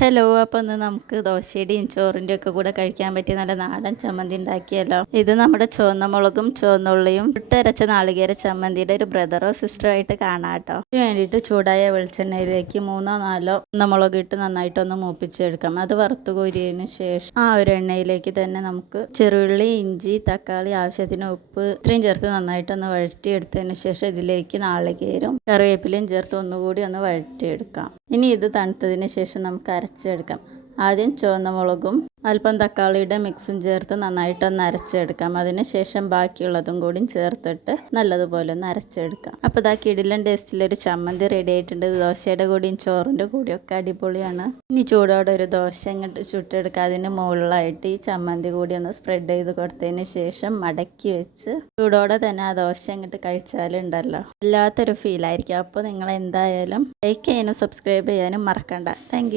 Hello, അപ്പോൾ ഇന്ന് നമുക്ക് ദോശയുടെയും ചോറിൻ്റെ ഒക്കെ കൂടെ കഴിക്കാൻ പറ്റിയ നല്ല നാടൻ ചമ്മന്തി ഉണ്ടാക്കിയല്ലോ. ഇത് നമ്മുടെ ചുവന്ന മുളകും ചുവന്നുള്ളിയും ഇട്ടരച്ച നാളികേര ചമ്മന്തിയുടെ ഒരു ബ്രദറോ സിസ്റ്ററോ ആയിട്ട് കാണാം കേട്ടോ. ഇതിന് വേണ്ടിയിട്ട് ചൂടായ വെളിച്ചെണ്ണയിലേക്ക് 3-4 മുളക് ഇട്ട് നന്നായിട്ടൊന്ന് മൂപ്പിച്ചെടുക്കാം. അത് വറുത്ത് കോരിയതിന് ശേഷം ആ ഒരു എണ്ണയിലേക്ക് തന്നെ നമുക്ക് ചെറുള്ളി, ഇഞ്ചി, തക്കാളി, ആവശ്യത്തിന് ഉപ്പ് ഇത്രയും ചേർത്ത് നന്നായിട്ടൊന്ന് വഴറ്റിയെടുത്തതിന് ശേഷം ഇതിലേക്ക് നാളികേരും കറിവേപ്പിലയും ചേർത്ത് ഒന്നുകൂടി ഒന്ന് വഴറ്റിയെടുക്കാം. ഇനി ഇത് തണുത്തതിന് ശേഷം നമുക്ക് അരച്ചെടുക്കാം. ആദ്യം ചുവന്ന മുളകും അല്പം തക്കാളിയുടെ മിക്സും ചേർത്ത് നന്നായിട്ടൊന്ന് അരച്ചെടുക്കാം. അതിനുശേഷം ബാക്കിയുള്ളതും കൂടി ചേർത്തിട്ട് നല്ലതുപോലെ ഒന്ന് അരച്ചെടുക്കാം. അപ്പോൾ ഇതാ കിടിലൻ ടേസ്റ്റിലൊരു ചമ്മന്തി റെഡി ആയിട്ടുണ്ട്. ദോശയുടെ കൂടിയും ചോറിൻ്റെ കൂടിയും ഒക്കെ അടിപൊളിയാണ്. ഇനി ചൂടോടെ ഒരു ദോശ ഇങ്ങോട്ട് ചുട്ടെടുക്കുക. അതിന് മുകളിലായിട്ട് ഈ ചമ്മന്തി കൂടി ഒന്ന് സ്പ്രെഡ് ചെയ്ത് കൊടുത്തതിന് ശേഷം മടക്കി വെച്ച് ചൂടോടെ തന്നെ ആ ദോശ ഇങ്ങോട്ട് കഴിച്ചാലുണ്ടല്ലോ വല്ലാത്തൊരു ഫീലായിരിക്കും. അപ്പോൾ നിങ്ങൾ എന്തായാലും ലൈക്ക് ചെയ്യാനും സബ്സ്ക്രൈബ് ചെയ്യാനും മറക്കണ്ട. താങ്ക്